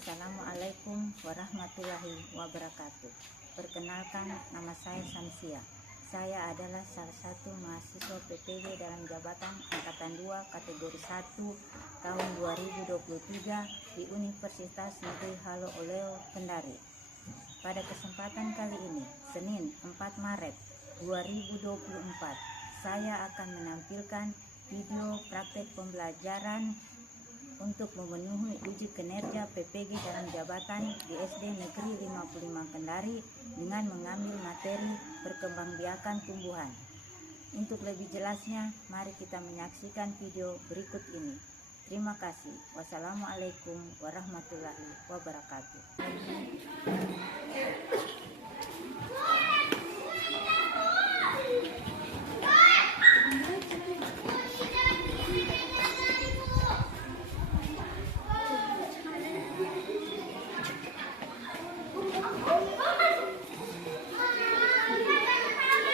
Assalamualaikum warahmatullahi wabarakatuh. Perkenalkan, nama saya Samsia. Saya adalah salah satu mahasiswa PPG dalam jabatan Angkatan 2 kategori 1 tahun 2023 di Universitas Negeri Halo Oleo Kendari. Pada kesempatan kali ini, Senin 4 Maret 2024, saya akan menampilkan video praktek pembelajaran untuk memenuhi uji kinerja PPG dalam jabatan di SD Negeri 55 Kendari dengan mengambil materi perkembangbiakan tumbuhan. Untuk lebih jelasnya, mari kita menyaksikan video berikut ini. Terima kasih. Wassalamualaikum warahmatullahi wabarakatuh.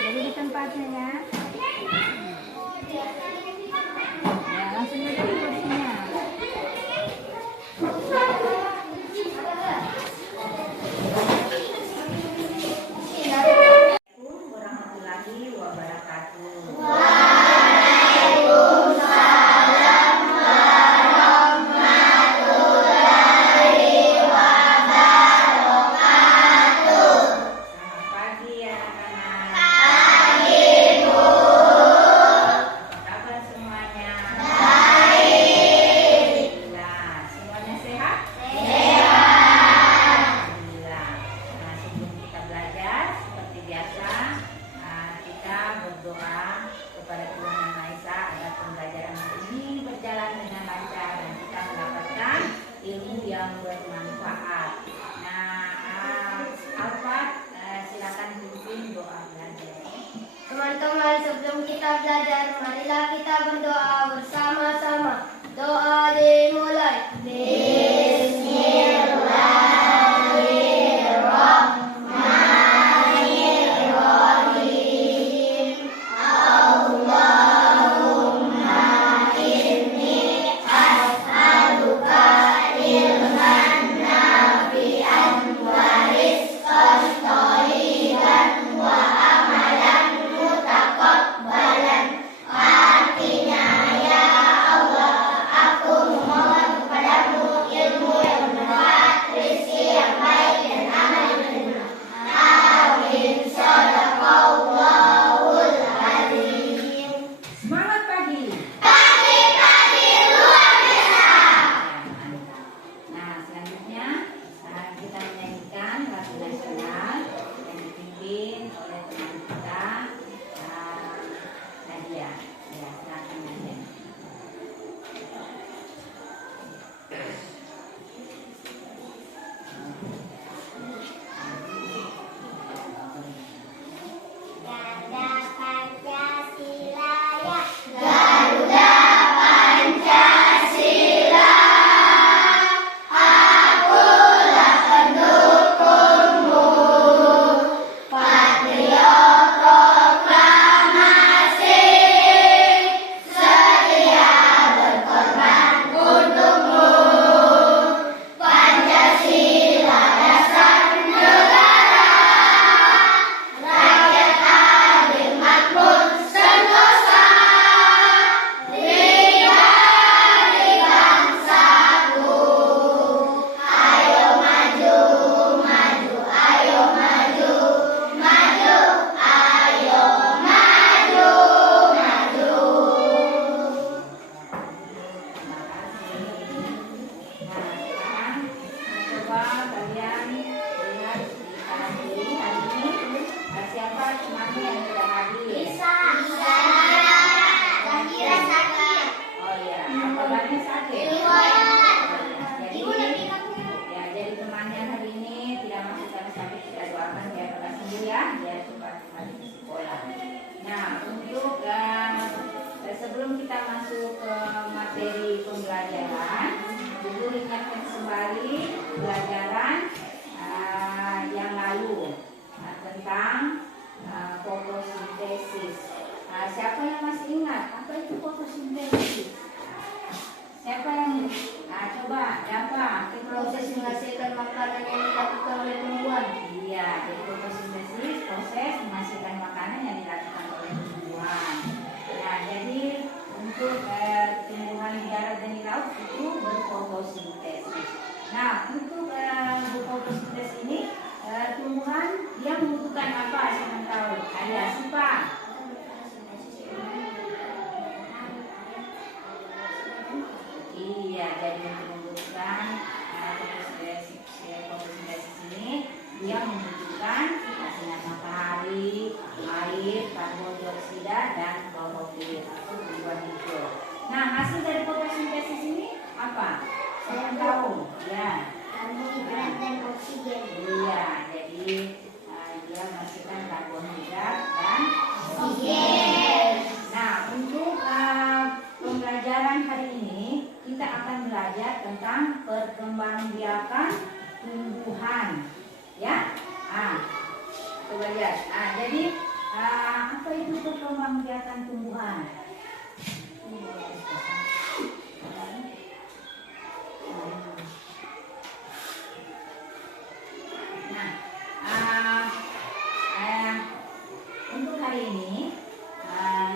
Jadi di tempatnya ya. Ya, langsung aja di kursinya. Assalamualaikum warahmatullahi wabarakatuh. Ilmu yang bermanfaat. Nah, Alfat, silakan pimpin doa belajar. Teman-teman, sebelum kita belajar, marilah kita berdoa bersama-sama. Doa dimulai. Bismillahirrahmanirrahim. Allahumma inni as'aluka ilman nafi'an wa rizqan thayyiban wa amalan mutaqabbalan. Artinya, ya Allah, aku memohon kepadamu ilmu yang bermanfaat, rezeki yang baik, dan amal yang diterima. Amin. Shadaqallahul azim. Semangat pagi. Pagi-pagi luar biasa. Nah, selanjutnya kita menyanyikan lagu nasional yang dipimpin oleh teman kita Nadia. Ya, silakan Nadia. Garuda Pancasila, akulah pendukungmu. Patriot proklamasi, setia berkorban untukmu. Pancasila dasar negara, rakyat adil makmur sentosa. Dari bangsaku, ayo maju, maju, ayo maju, maju, ayo maju, maju. Terima kasih. Nah, sekarang coba kalian lihat di kanan kiri hari ini siapa temannya yang tidak hadir. Bisa. Zakira sakit. Oh iya, kabarnya sakit. Jadi temannya hari ini tidak masuk karena sakit, kita doakan dia cepat sembuh ya, dia cepat kembali ke sekolah. Nah, untuk sebelum kita masuk ke materi pembelajaran, dulu ingatkan kembali pelajaran yang lalu tentang fotosintesis. Siapa yang masih ingat apa itu fotosintesis? Siapa yang coba apa proses Nah, untuk fotosintesis ini tumbuhan dia membutuhkan apa? Siapa tahu? Ada siapa? Iya, jadi untuk membutuhkan fotosintesis ini dia membutuhkan sinar matahari, air, karbon dioksida, dan klorofil atau tumbuhan hijau. Nah, hasil dari fotosintesis ini apa? Saya tahu, ya. Karbohidrat dan oksigen. Iya, jadi dia menghasilkan karbohidrat dan Oksigen. Nah, untuk pembelajaran hari ini kita akan belajar tentang perkembangbiakan tumbuhan, ya. Coba lihat. Jadi apa itu perkembangbiakan tumbuhan? Untuk hari ini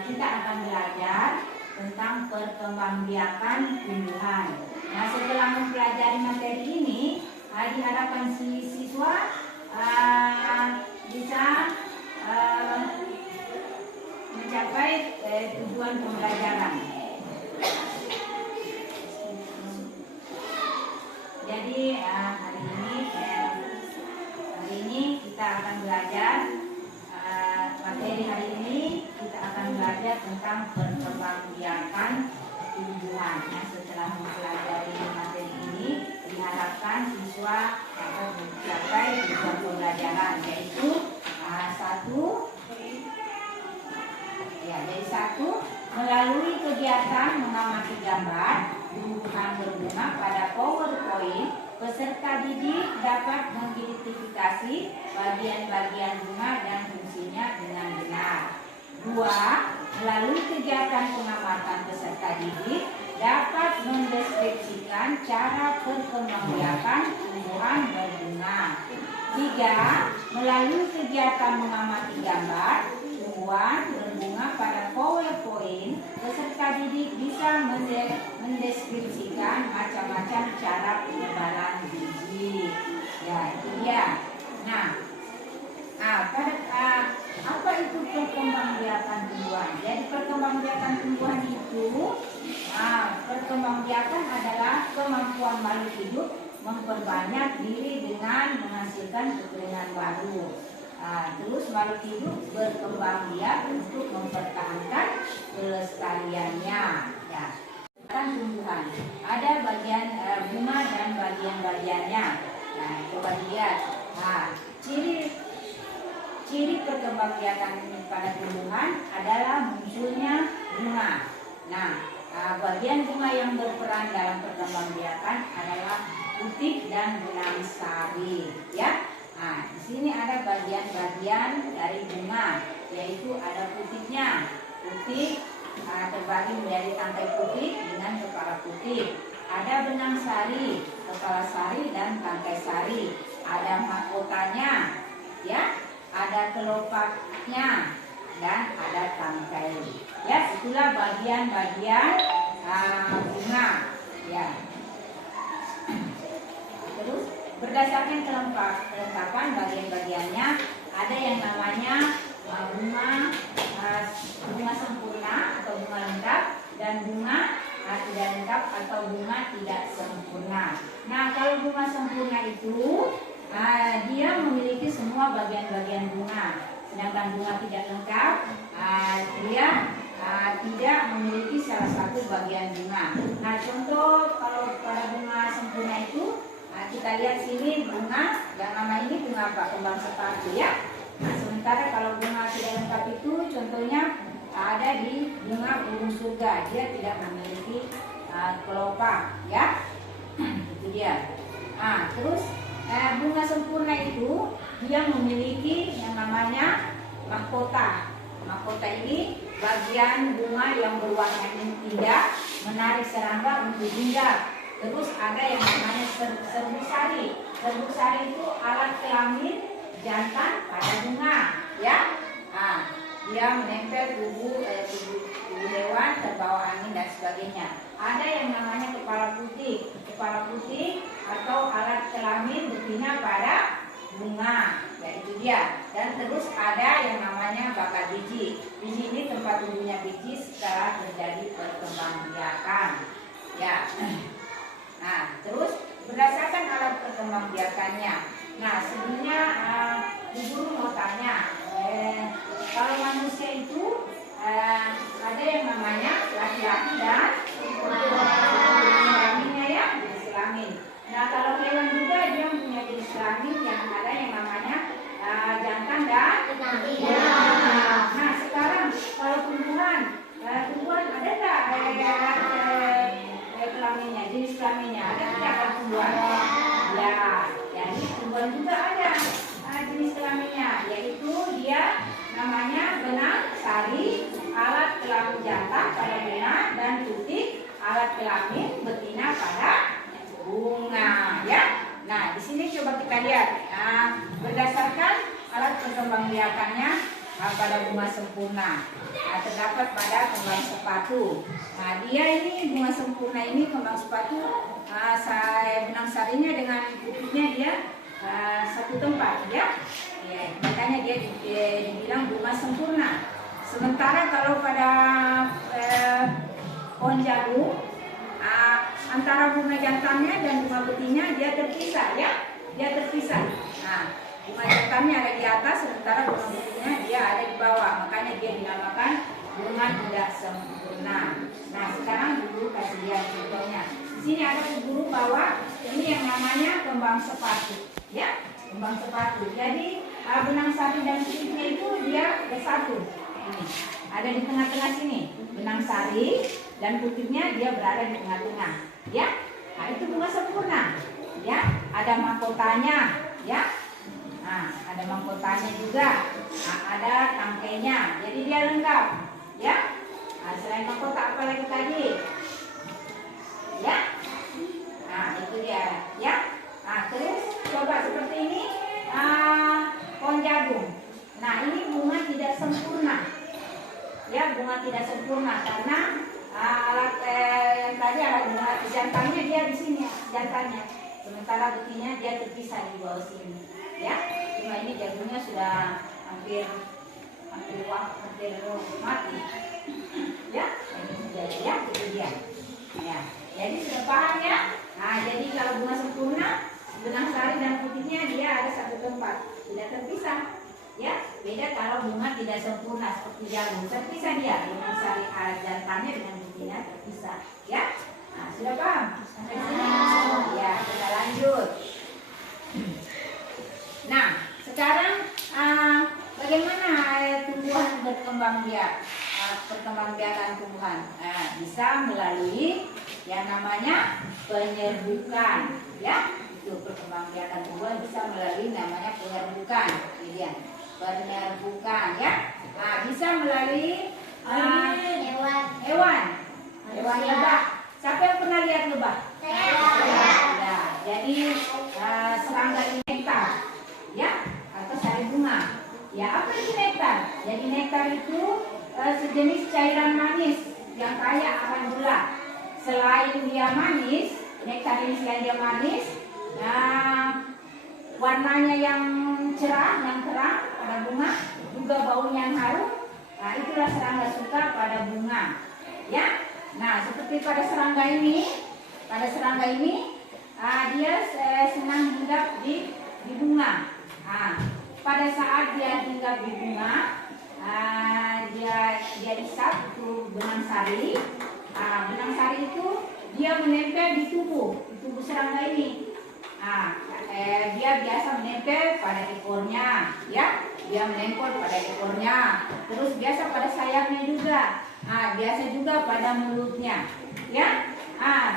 kita akan belajar tentang perkembangbiakan tumbuhan. Nah, setelah mempelajari materi ini, diharapkan si siswa bisa mencapai tujuan pembelajaran. Jadi hari ini kita akan belajar materi hari ini kita akan belajar tentang perkembangbiakan tumbuhan. Nah, setelah mempelajari materi ini diharapkan siswa dapat mencapai tujuan pembelajaran, yaitu satu melalui kegiatan mengamati gambar tumbuhan berbunga pada PowerPoint, peserta didik dapat mengidentifikasi bagian-bagian bunga dan fungsinya dengan benar. 2. Melalui kegiatan pengamatan peserta didik dapat mendeskripsikan cara perkembangbiakan tumbuhan berbunga. 3. Melalui kegiatan mengamati gambar tumbuhan berbunga pada PowerPoint, peserta didik bisa mendeskripsikan macam-macam cara penyebaran biji. Ya, itu dia. Nah, apa itu perkembangbiakan tumbuhan? Jadi perkembangbiakan tumbuhan itu, perkembangbiakan adalah kemampuan makhluk hidup memperbanyak diri dengan menghasilkan keturunan baru. Terus makhluk hidup berkembang biak untuk mempertahankan kelestariannya. Ya. Tumbuhan ada bagian bunga dan bagian-bagiannya. Nah, coba lihat. Ciri perkembangbiakan pada tumbuhan adalah munculnya bunga. Nah, bagian bunga yang berperan dalam perkembangbiakan adalah putik dan benang sari, ya. Di sini ada bagian-bagian dari bunga, yaitu ada putiknya. Putik terbagi menjadi tangkai putik dengan kepala putik. Ada benang sari, kepala sari dan tangkai sari. Ada mahkotanya, ya. Ada kelopaknya dan ada tangkai. Ya, itulah bagian-bagian bunga. Ya. Terus berdasarkan kelengkapan bagian-bagiannya, ada yang namanya bunga sempurna atau bunga lengkap dan bunga tidak lengkap atau bunga tidak sempurna. Nah, kalau bunga sempurna itu dia memiliki semua bagian-bagian bunga, sedangkan bunga tidak lengkap dia tidak memiliki salah satu bagian bunga. Nah, contoh kalau pada bunga sempurna itu kita lihat sini bunga yang nama ini bunga apa? Kembang sepatu, ya. Nah, sementara kalau bunga tidak lengkap itu contohnya ada di bunga burung surga, dia tidak memiliki kelopak, ya. Itu dia. Terus bunga sempurna itu dia memiliki yang namanya mahkota. Mahkota ini bagian bunga yang berwarna indah menarik serangga untuk hinggap. Terus ada yang namanya serbu sari. Serbu sari itu alat kelamin jantan pada bunga, ya. Dia menempel tubuh hewan, terbawa angin dan sebagainya. Ada yang namanya kepala putih. Kepala putih atau kelamin betina pada bunga, ya itu dia. Dan terus ada yang namanya bakal biji. Biji ini tempat tumbuhnya biji setelah terjadi perkembangbiakan, ya. Nah, terus berdasarkan alat perkembangbiakannya. Nah, sebelumnya Bu Guru mau tanya, kalau manusia itu ada yang namanya laki-laki dan kelaminnya, ya, jenis kelamin. Nah, kalau hewan juga dia punya jenis kelamin yang ada yang namanya jantan dan betina. Nah, sekarang kalau tumbuhan ada nggak kelaminnya, jenis kelaminnya ada tidak kalau tumbuhan? Ya, jadi tumbuhan juga ada jenis kelaminnya, yaitu dia namanya benang sari, alat kelamin jantan pada bunga, dan putik alat kelamin betina pada bunga, ya. Nah, di sini coba kita lihat. Nah, berdasarkan alat perkembangbiakannya pada bunga sempurna, terdapat pada kembang sepatu. Nah, dia ini bunga sempurna ini kembang sepatu, benang sarinya dengan putiknya dia satu tempat, ya. Makanya dia dibilang bunga sempurna. Sementara kalau pada pohon jagung, antara bunga jantannya dan bunga betinanya dia terpisah, ya, dia terpisah. Nah, bunga jantannya ada di atas, sementara bunga betinanya dia ada di bawah. Makanya dia dinamakan bunga tidak sempurna. Nah, sekarang Guru kasih lihat contohnya. Di sini ada Guru bahwa ini yang namanya kembang sepatu, ya, kembang sepatu. Jadi benang sari dan putiknya itu dia bersatu. Ini ada di tengah-tengah sini, benang sari dan putiknya dia berada di tengah-tengah, ya. Nah, itu bunga sempurna, ya. Ada mahkotanya, ya. Nah, ada mahkotanya juga. Nah, ada tangkainya, jadi dia lengkap, ya. Nah, selain mahkota apa lagi tadi, ya. Nah, itu dia, ya. Nah, terus coba seperti ini, pohon jagung. Nah, ini bunga tidak sempurna, ya, bunga tidak sempurna karena alat tadi alat bunga jantannya dia di sini, jantannya, sementara betinanya dia terpisah di bawah sini, ya. Cuma ini jagungnya sudah hampir mati, ya. Ini sudah, ya, itu dia, ya. Jadi sudah paham, ya. Nah, jadi kalau bunga sempurna, benang sari dan putiknya dia ada satu tempat, tidak terpisah, ya. Beda kalau bunga tidak sempurna seperti jagung, terpisah dia, benang sari jantannya dengan betina terpisah, ya. Nah, sudah paham sampai sini? Ya, kita lanjut. Nah, sekarang bagaimana tumbuhan perkembangbiakan tumbuhan? Bisa melalui yang namanya penyerbukan, ya. Itu perkembangbiakan tumbuhan bisa melalui namanya penyerbukan, ya. Penyerbukan, ya. Nah, bisa melalui hewan lebah. Siapa yang pernah lihat lebah? Ya, jadi serangga ini nektar, ya, atau sari bunga. Ya, apa itu nektar? Jadi nektar itu sejenis cairan manis yang kaya akan gula. Selain dia manis, nektar ini selain dia manis, warnanya yang cerah, yang terang pada bunga, juga baunya yang harum. Nah, itulah serangga suka pada bunga, ya. Nah, seperti pada serangga ini, dia senang hinggap di bunga. Nah, pada saat dia hinggap di bunga, dia isap itu benang sari. Benang sari itu dia menempel di tubuh serangga ini. Dia biasa menempel pada ekornya, ya. Dia menempel pada ekornya. Terus biasa pada sayapnya juga. Biasa juga pada mulutnya, ya.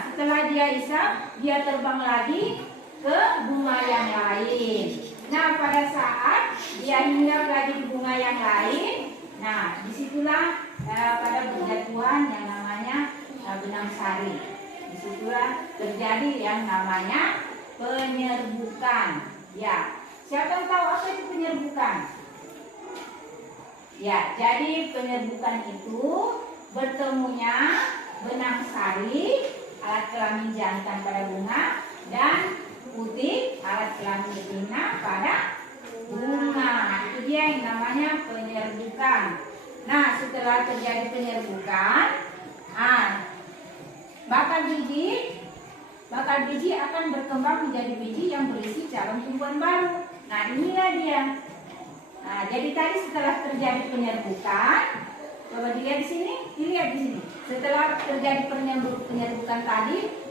Setelah dia isap, dia terbang lagi ke bunga yang lain. Nah, pada saat dia hinggap lagi di bunga yang lain, nah, disitulah pada berjatuhan yang namanya benang sari. Disitulah terjadi yang namanya penyerbukan. Ya, siapa yang tahu apa itu penyerbukan? Ya, jadi penyerbukan itu bertemunya benang sari, alat kelamin jantan pada bunga, dan putik berzina pada bunga. Itu dia yang namanya penyerbukan. Nah, setelah terjadi penyerbukan, bakal biji akan berkembang menjadi biji yang berisi calon tumbuhan baru. Nah, inilah dia. Nah, jadi tadi setelah terjadi penyerbukan, coba dilihat di sini, Setelah terjadi penyerbukan tadi,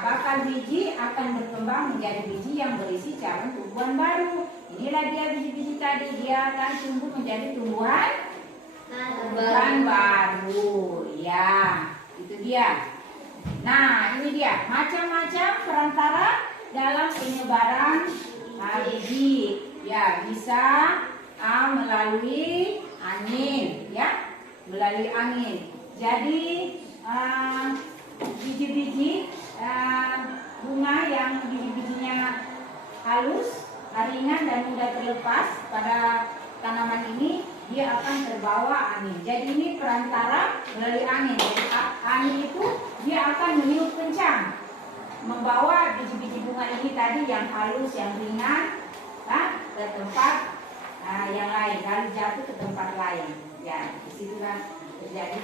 bakal biji akan berkembang menjadi biji yang berisi calon tumbuhan baru. Inilah dia biji-biji tadi, dia akan tumbuh menjadi tumbuhan baru. Ya, itu dia. Nah, ini dia macam-macam perantara dalam penyebaran biji. Ya, bisa melalui angin, ya, melalui angin. Jadi biji-biji bunga yang biji-bijinya halus, ringan dan mudah terlepas pada tanaman ini, dia akan terbawa angin. Jadi ini perantara melalui angin. Jadi angin itu dia akan meniup kencang, membawa biji-biji bunga ini tadi yang halus, yang ringan, ke tempat yang lain, lalu jatuh ke tempat lain. Ya, disitulah terjadi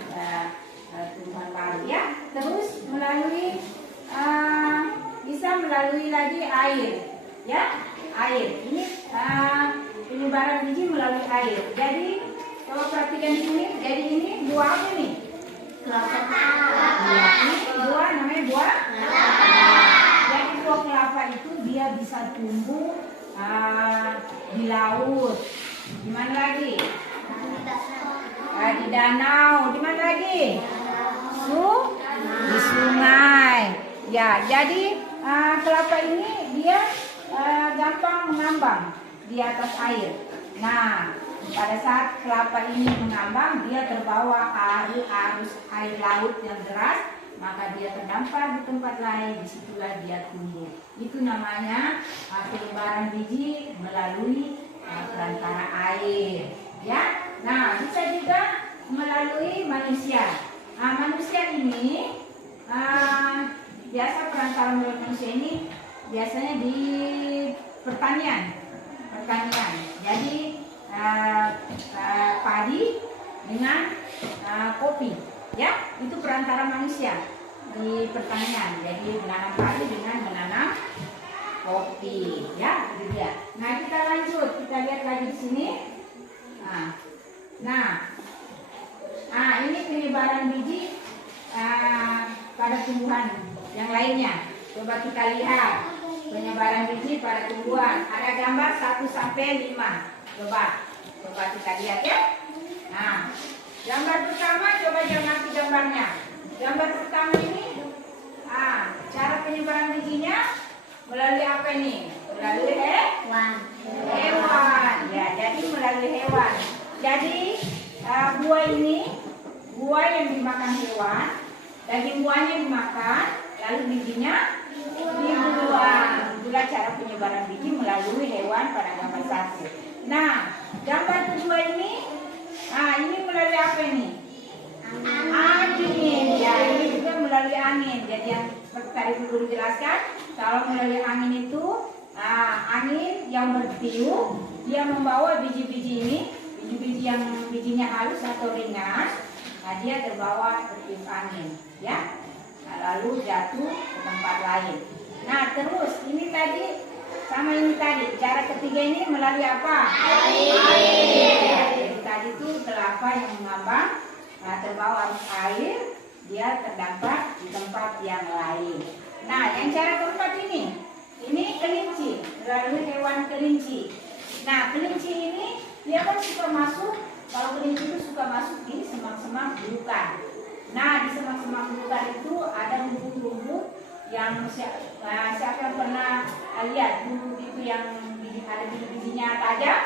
tumbuhan baru. Ya, terus melalui bisa melalui lagi air. Ya, air. Ini penyebaran biji melalui air. Jadi coba perhatikan di sini. Jadi ini buah apa nih? Kelapa. Ya, ini buah namanya buah kelapa. Jadi buah kelapa itu dia bisa tumbuh di laut. Di mana lagi? Di danau. Di mana lagi? Di sungai. Ya, jadi kelapa ini dia gampang mengambang di atas air. Nah, pada saat kelapa ini mengambang, dia terbawa arus air laut yang deras, maka dia terdampar di tempat lain, disitulah dia tumbuh. Itu namanya penyebaran biji melalui perantara air. Ya, nah bisa juga melalui manusia. Nah, manusia ini biasa perantara melalui manusia ini biasanya di pertanian. Jadi padi dengan kopi, ya, itu perantara manusia di pertanian. Jadi menanam padi dengan menanam kopi, ya, itu dia. Nah, kita lanjut, kita lihat lagi di sini. Ini penyebaran biji pada tumbuhan yang lainnya. Coba kita lihat penyebaran biji pada tumbuhan. Ada gambar 1 sampai 5. Coba kita lihat, ya. Nah, gambar pertama, coba amati gambarnya. Gambar pertama ini, cara penyebaran bijinya melalui apa ini? Melalui hewan. Ya, jadi melalui hewan. Jadi buah yang dimakan hewan, daging buahnya dimakan, lalu bijinya dibuang. Itulah cara penyebaran biji melalui hewan pada gambar 1. Nah, gambar kedua ini, ini melalui apa ini? Angin. Ya, ini juga melalui angin. Jadi yang seperti tadi guru jelaskan, kalau melalui angin itu, angin yang bertiup, dia membawa biji-biji ini, biji-biji yang bijinya halus atau ringan, dia terbawa tertiup angin, ya. Lalu jatuh ke tempat lain. Nah, terus ini tadi sama ini tadi. Cara ketiga ini melalui apa? Air. Jadi tadi itu kelapa yang mengambang, terbawa arus air, dia terdampar di tempat yang lain. Nah, yang cara keempat ini kelinci, melalui hewan kelinci. Nah, kelinci ini dia kan suka masuk. Kalau kelinci itu suka masuk di semak-semak belukar. Nah, di semak-semak belukar itu ada rumput-rumput yang siapa yang pernah lihat rumput itu yang ada biji-bijinya tajam,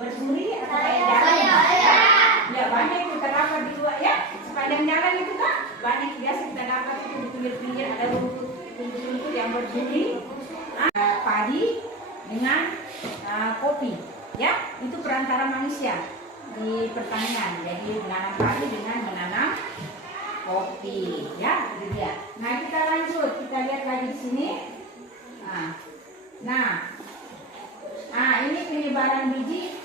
berduri atau kayak jalan? Ya, banyak itu terdapat di luar, ya. Sepanjang jalan itu kan banyak biasa kita dapat itu di pinggir-pinggir ada rumput-rumput yang berduri. Padi dengan kopi, ya, itu perantara manusia di pertanian. Jadi menanam padi dengan menanam kopi, ya, gitu ya. Nah, kita lanjut, kita lihat lagi di sini. Nah, penyebaran biji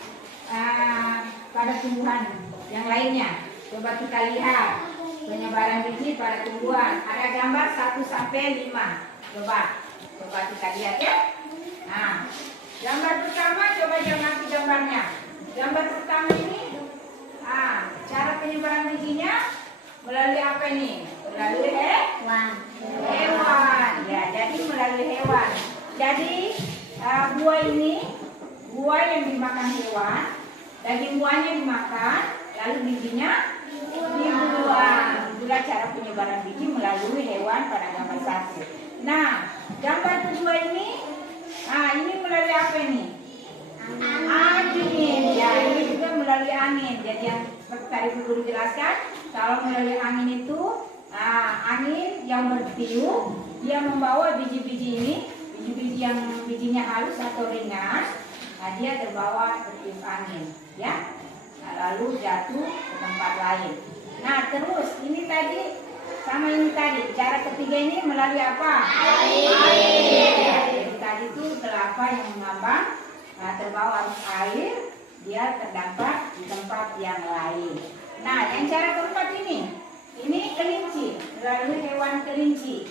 pada tumbuhan yang lainnya. Coba kita lihat penyebaran biji pada tumbuhan. Ada gambar 1 sampai 5. Coba kita lihat ya. Nah, gambar pertama coba cermati gambarnya. Gambar pertama ini, cara penyebaran bijinya melalui apa ini? Melalui hewan. Ya, jadi melalui hewan. Jadi buah ini, buah yang dimakan hewan, daging buahnya dimakan, lalu bijinya dibuang. Itulah cara penyebaran biji melalui hewan pada gambar 1. Nah, gambar kedua ini, ini melalui apa ini? Angin. Ya, ini juga melalui angin. Jadi yang seperti tadi guru jelaskan, kalau melalui angin itu, angin yang bertiup, dia membawa biji-biji ini, biji-biji yang bijinya halus atau ringan, dia terbawa tertiup angin, ya. Lalu jatuh ke tempat lain. Nah, terus ini tadi sama ini tadi. Cara ketiga ini melalui apa? Air. Jadi tadi itu kelapa yang mengambang, terbawa arus air, dia terdampar di tempat yang lain. Nah, yang cara keempat ini kelinci, melalui hewan kelinci.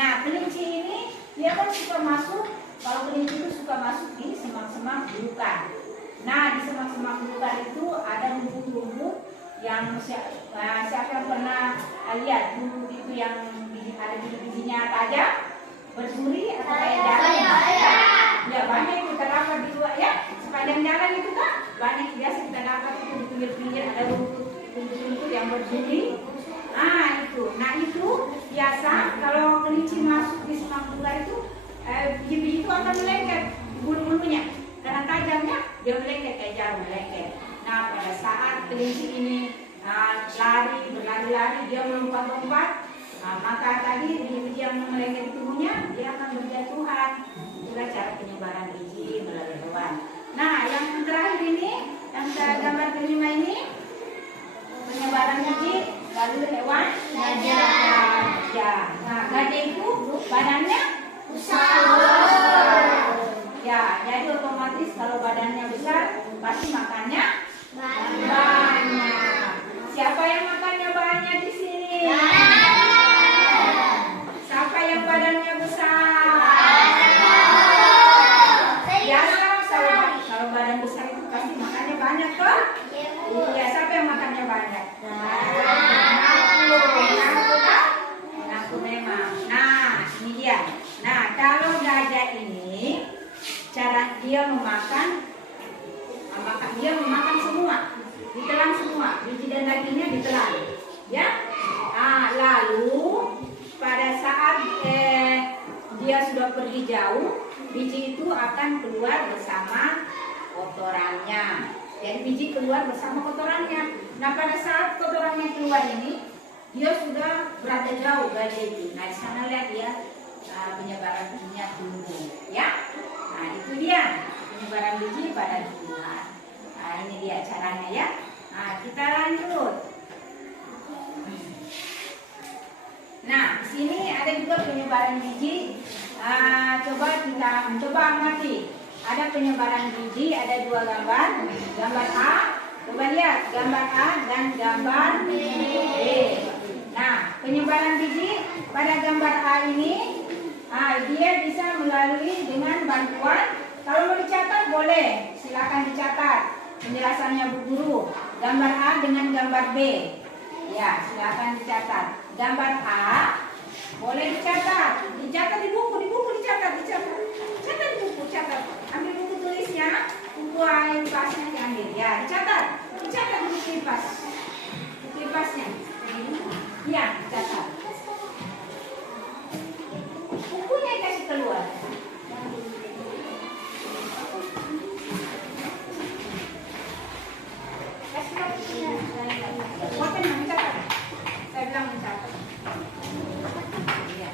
Nah, kelinci ini dia kan suka masuk, kalau kelinci itu suka masuk di semak-semak belukar. Nah, di semak-semak belukar itu ada rumput-rumput yang siapa yang pernah lihat rumput itu yang ada biji-bijinya tajam, bersuri atau kayak jarum? Ya, banyak itu terdapat di luar ya. Sepanjang jalan itu kan banyak biasa kita dapat itu di pinggir-pinggir ada rumput-rumput yang bersuri. Nah itu biasa kalau kelinci masuk di semak belukar itu biji-biji itu akan melengket bulu-bulunya. Karena tajamnya dia melengket kayak jarum melengket. Nah, pada saat kelinci ini berlari-lari dia melompat-lompat, maka tadi biji-biji yang melengket di tubuhnya dia akan berjatuhan. Itulah cara penyebaran biji melalui hewan. Nah, yang terakhir ini, yang gambar kelima ini penyebaran biji melalui hewan gajah. Nah, gajah itu badannya besar. Ya, jadi otomatis kalau badannya besar pasti makannya banyak. Siapa yang makannya banyak di sini? Siapa yang badannya besar? Biasa kalau badan besar itu pasti makannya banyak kan? Iya, siapa yang makannya banyak? Aku memang. Nah, ini dia. Nah, kalau gajah ini cara dia memakan semua, ditelan semua, biji dan dagingnya ditelan, ya. Lalu pada saat dia sudah pergi jauh, biji itu akan keluar bersama kotorannya. Jadi biji keluar bersama kotorannya. Nah, pada saat kotorannya keluar ini, dia sudah berada jauh gajah itu. Nah, di sana lihat dia penyebaran bijinya tumbuh, ya. Nah, itu dia penyebaran biji pada tumbuhan. Nah, ini dia caranya ya. Nah, kita lanjut. Nah, di sini ada juga penyebaran biji. Coba amati. Ada penyebaran biji, ada 2 gambar. Gambar A, coba lihat gambar A dan gambar B. Nah, penyebaran biji pada gambar A ini, dia bisa melalui dengan bantuan. Kalau mau dicatat boleh, silakan dicatat penjelasannya Bu Guru. Gambar A dengan gambar B, ya silakan dicatat. Gambar A boleh dicatat di buku dicatat di buku, catat. Ambil buku tulisnya, buku kipasnya diambil, ya dicatat buku kipasnya, ya dicatat. Bukunya kasih keluar. Kasih bukunya. Buatnya mencatat. Saya bilang mencatat. Ya.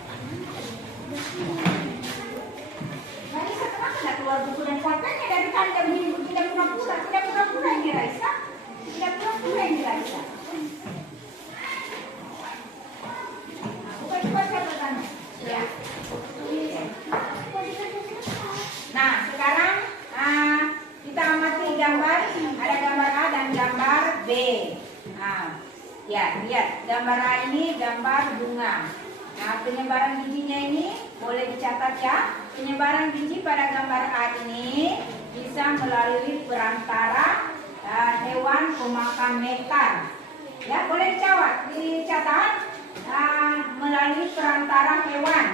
Ya, lihat gambar A ini gambar bunga. Nah, penyebaran bijinya ini boleh dicatat ya. Penyebaran biji pada gambar A ini bisa melalui perantara hewan pemakan nektar. Ya, boleh dicatat melalui perantara hewan.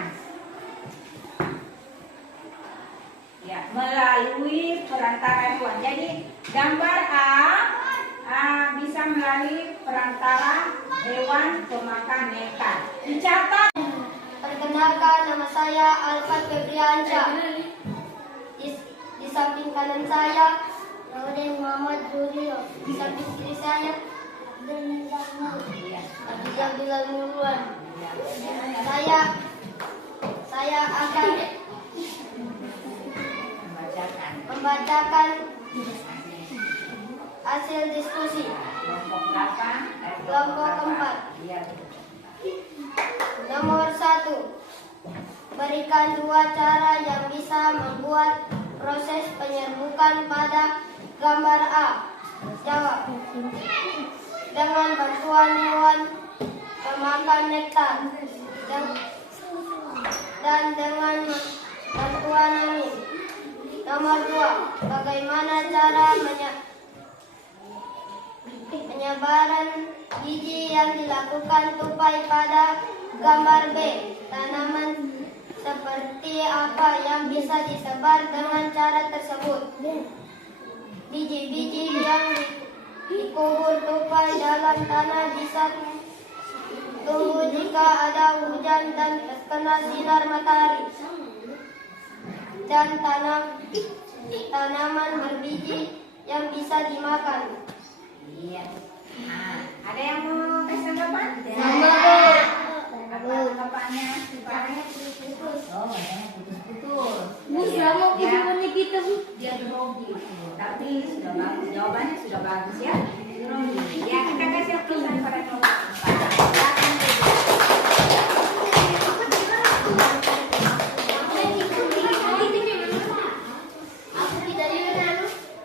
Ya, melalui perantara hewan. Jadi gambar A bisa melalui perantara hewan pemakan nektar. Dicatat. Perkenalkan, nama saya Alfat Febriansyah. Di samping kanan saya Raden Muhammad Zuril. Di samping kiri saya Abdullah Nurwan. Saya akan membacakan hasil diskusi kelompok keempat. Nomor 1, berikan 2 cara yang bisa membuat proses penyerbukan pada gambar A. Jawab. Dengan bantuan hewan pemakan nektar dan dengan bantuan angin. Nomor 2, bagaimana cara penyebaran biji yang dilakukan tupai pada gambar B. Tanaman seperti apa yang bisa disebar dengan cara tersebut? Biji-biji yang dikubur tupai dalam tanah bisa tumbuh jika ada hujan dan terkena sinar matahari. Dan tanaman berbiji yang bisa dimakan. Iya. Nah, ada yang mau kasih tanggapan? Apa tanggapannya? Oh, ya, putus-putus. Sama Ya, kita, Bu. dia grogi. Tapi sudah bagus. Jawabannya sudah bagus ya. Grogi. Ya, kita kasih tulisan pada nomor 4.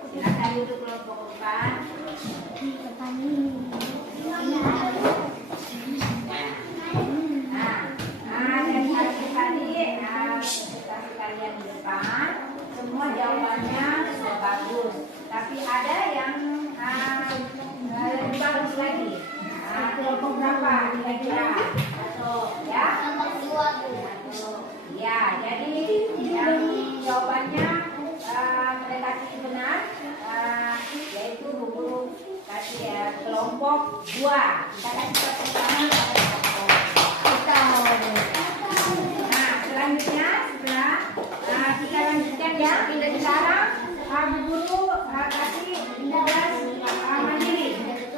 Silakan duduk kelompok 4. Dari hasil tadi presentasi kalian di depan, semua jawabannya sudah bagus. Tapi ada yang lebih bagus lagi. Kelompok berapa kira-kira? Ya? Ya, jadi yang jawabannya mereka kasih benar, yaitu Bu Guru kasih kelompok 2. Kita kasih pertama pada kelompok 2. Nah, selanjutnya setelah kita lanjutkan ya. Sekarang Bu Guru kasih tugas mandiri.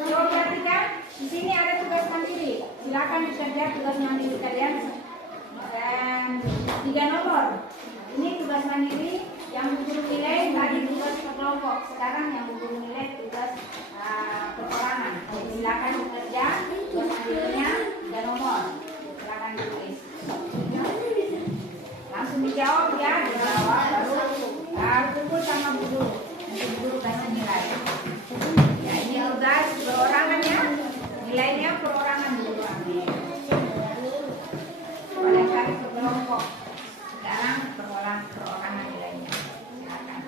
Coba perhatikan, di sini ada tugas mandiri. Silakan dikerja tugas mandiri kalian. Dan 3 nomor. Ini tugas mandiri yang Bu Guru nilai tadi tugas kelompok. Sekarang yang Bu Guru nilai tugas perorangan. Silakan bekerja tugas mandirinya 3 nomor. Silakan ditulis. Langsung dijawab ya, dijawab baru kumpul sama Bu Guru. Nanti Bu Guru kasih nilai. Ya, ini tugas perorangan ya. Nilainya perorangan Bu Guru ambil. Boleh cari ke kelompok. Sekarang perorangan nilainya. Silakan.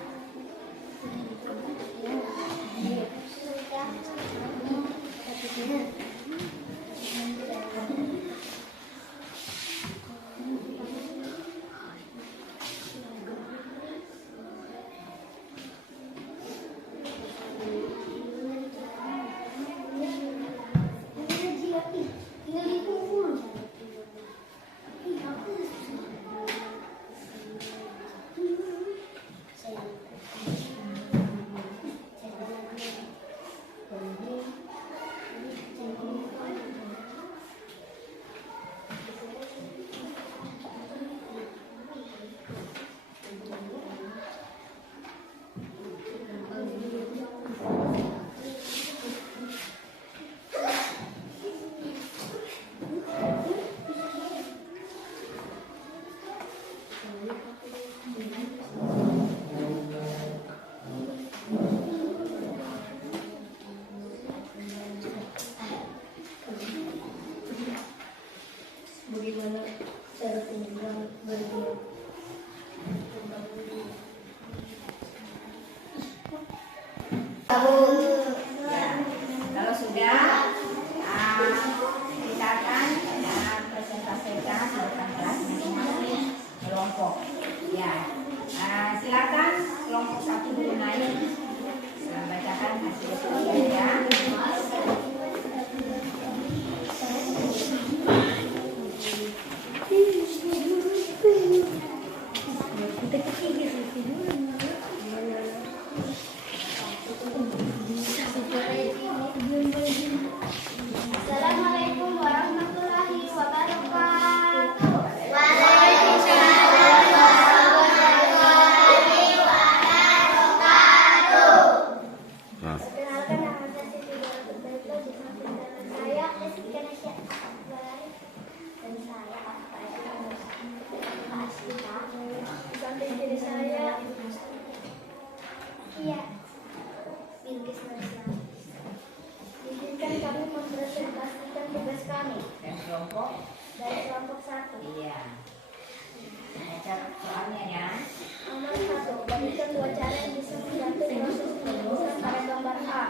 Berikan dua cara yang bisa membantu proses penulisan pada gambar A.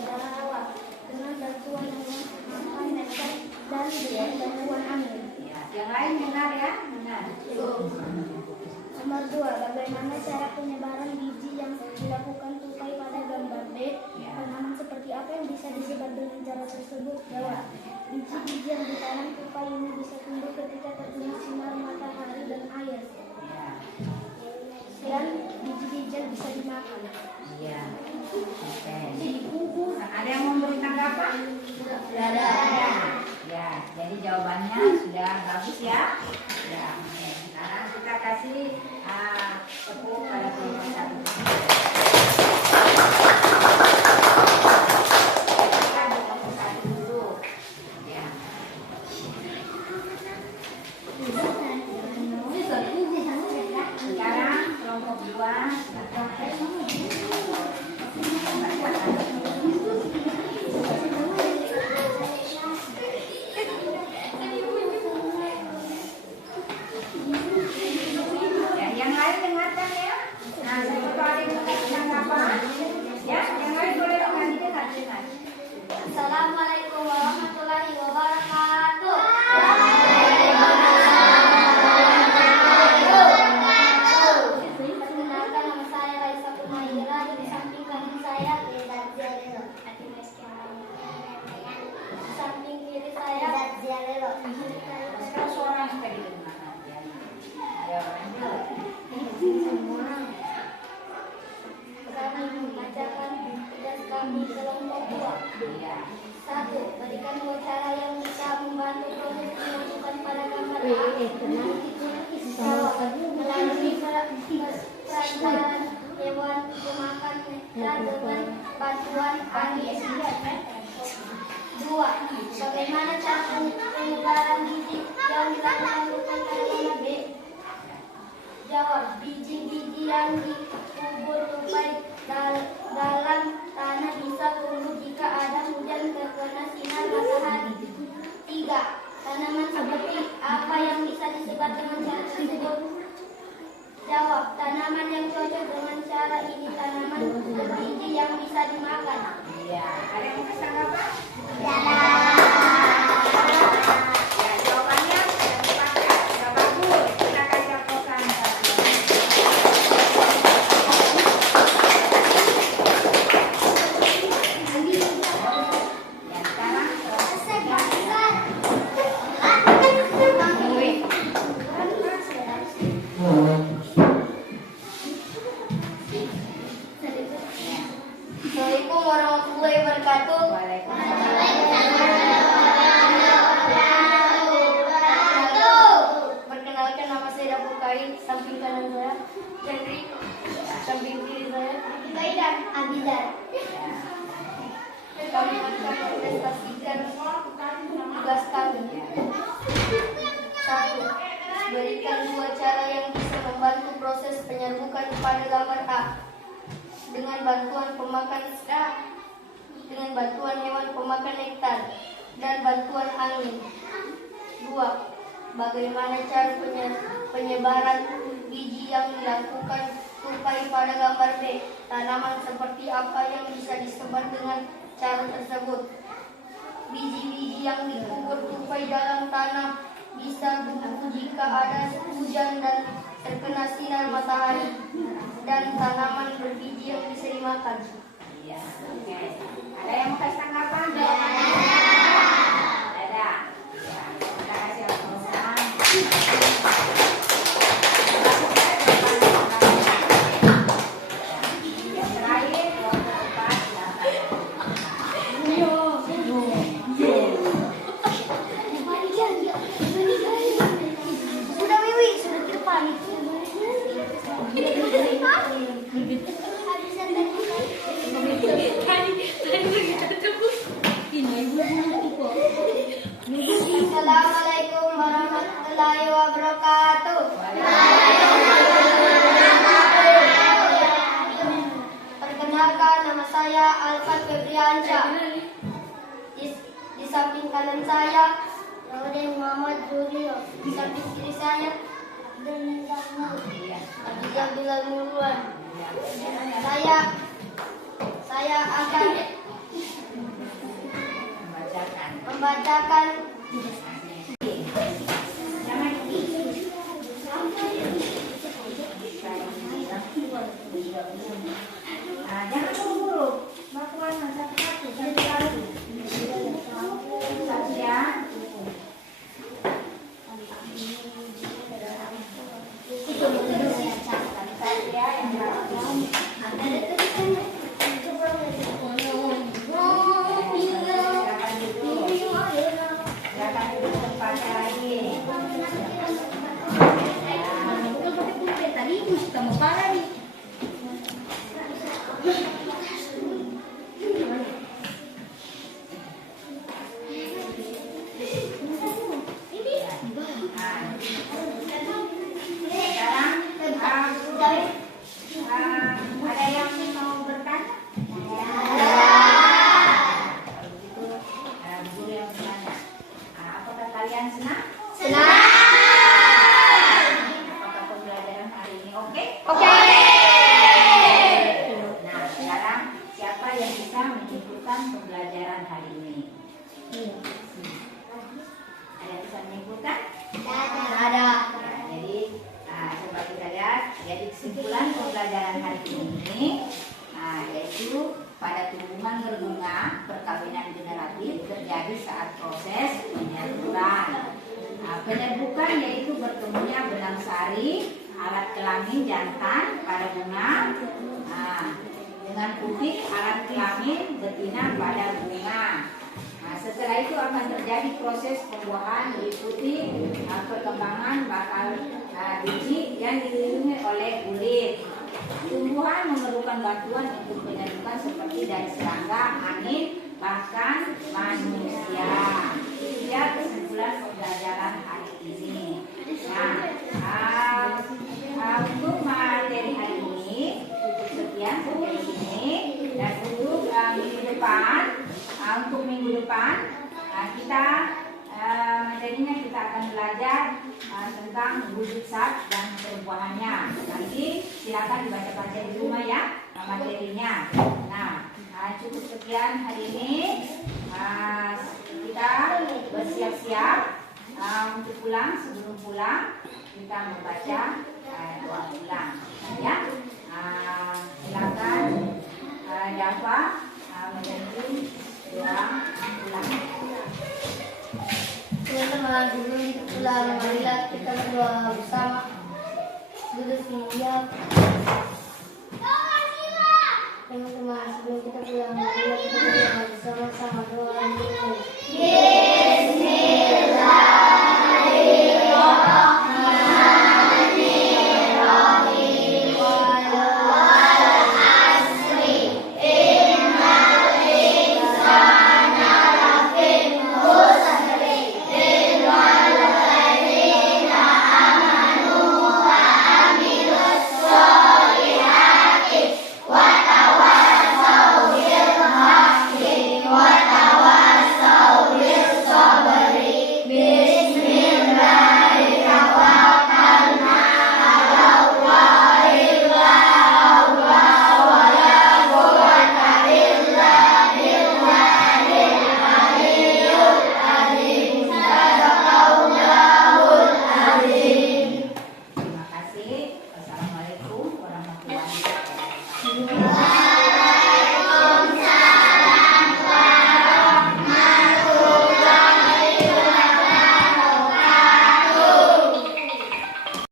Cara awal, dengan bantuan menggunakan nektar dan dengan bantuan angin. Ya, yang lain benar ya, benar. Nomor 2, bagaimana cara penyebaran biji yang dilakukan tupai pada gambar B? Tanaman seperti apa yang bisa disebar dengan cara tersebut? Jawab. Biji-biji yang ditanam tupai ini bisa tumbuh ketika terkena sinar matahari dan air. Dan biji-biji yang bisa dimakan. Iya. Oke. Ada yang mau beri tanggapan? Sudah ada. Ya, jadi jawabannya sudah bagus ya. Ya, oke. Sekarang kita kasih tepuk pada kelompok satu. Kita di kelompok satu dulu. Ya. Sekarang kelompok 2. Ya, yang lain dengarkan ya. Nah, siapa tahu ada yang mendengarkan apa? Ya, yang lain boleh dengar. Assalamualaikum warahmatullahi wabarakatuh. Perkenalkan, nama saya Raisa Kumaira. Di samping kanan saya Zazialelo. Di samping kiri saya Zazialelo. Sekarang suara sudah didengarkan. Ya, lanjut. Kami membacakan tugas kami kelompok 2. Iya. 1. Berikan dua cara yang bisa membantu proses dilakukan pada gambar A. Melalui perantaran hewan pemakan nektar dengan bantuan angin. 2. Bagaimana cara penyebaran biji yang dilakukan pada gambar B? Jawab. Biji-biji yang dikubur tupai dalam tanah bisa tumbuh jika ada hujan terkena sinar matahari. 3. Tanaman seperti apa yang bisa disebar dengan cara tersebut? Jawab. Tanaman yang cocok dengan cara ini tanaman berbiji yang bisa dimakan. Iya. Ada yang mau kasih tanggapan? Ya. Ya, jawabannya sudah tepat ya. Sudah bagus. Kita kasih aplaus. Ya, sekarang Assalamualaikum warahmatullahi wabarakatuh. Perkenalkan, nama saya Dapu Kain. Samping kanan saya Henry, samping kiri saya Kaidan Abidar. Kami akan mempresentasikan tugas kami. 1. Berikan dua cara yang bisa membantu proses penyerbukan pada gambar A dengan bantuan hewan pemakan nektar dan bantuan angin. 2. Bagaimana cara penyebaran biji yang dilakukan tupai pada gambar B? Tanaman seperti apa yang bisa disebar dengan cara tersebut? Biji-biji yang dikubur tupai dalam tanah bisa tumbuh jika ada hujan dan terkena sinar matahari, dan tanaman berbiji yang bisa dimakan. Iya. Oke. Ada yang mau kasih tanggapan? Ada. Ya, kita kasih aplaus. Yang terakhir kelompok 4 Sudah Wiwi, sudah kita pamit. Assalamualaikum warahmatullahi wabarakatuh. Perkenalkan, nama saya Alfat Febriansyah. Di samping kanan saya Raden Muhammad Zurio. Di samping kiri saya Abdullah Bilal Nurwan. Saya akan membacakan Jangan buru-buru. Mbak Puan, satu-satu. Satu-satu. Satu ya. Ada yang mau bertanya? Kalau begitu, guru yang bertanya. Apakah kalian senang? Apakah pembelajaran hari ini oke? Nah, sekarang siapa yang bisa menyimpulkan pembelajaran hari ini? Ada yang bisa menyimpulkan? ada. Jadi, coba kita lihat. Jadi kesimpulan pembelajaran hari ini, yaitu pada tumbuhan berbunga perkawinan generatif terjadi saat proses penyerbukan. Penyerbukan yaitu bertemunya benang sari alat kelamin jantan pada bunga dengan putih alat kelamin betina pada bunga. Setelah itu akan terjadi proses pembuahan meliputi perkembangan bakal biji yang dilindungi oleh kulit. Tumbuhan memerlukan bantuan untuk penyerbukan seperti dari serangga, angin, bahkan manusia. Itu dia kesimpulan pembelajaran hari ini. Untuk materi hari ini cukup sekian sampai di sini, dan untuk minggu depan. Untuk minggu depan kita materinya kita akan belajar tentang wujud zat dan perubahannya. Nanti silakan dibaca saja di rumah ya materinya. Nah, cukup sekian hari ini. Kita bersiap-siap untuk pulang. Sebelum pulang kita membaca doa pulang ya. Silakan Jafa menjadi doa pulang. Teman-teman, sebelum kita pulang, marilah kita berdoa bersama. Guru siap.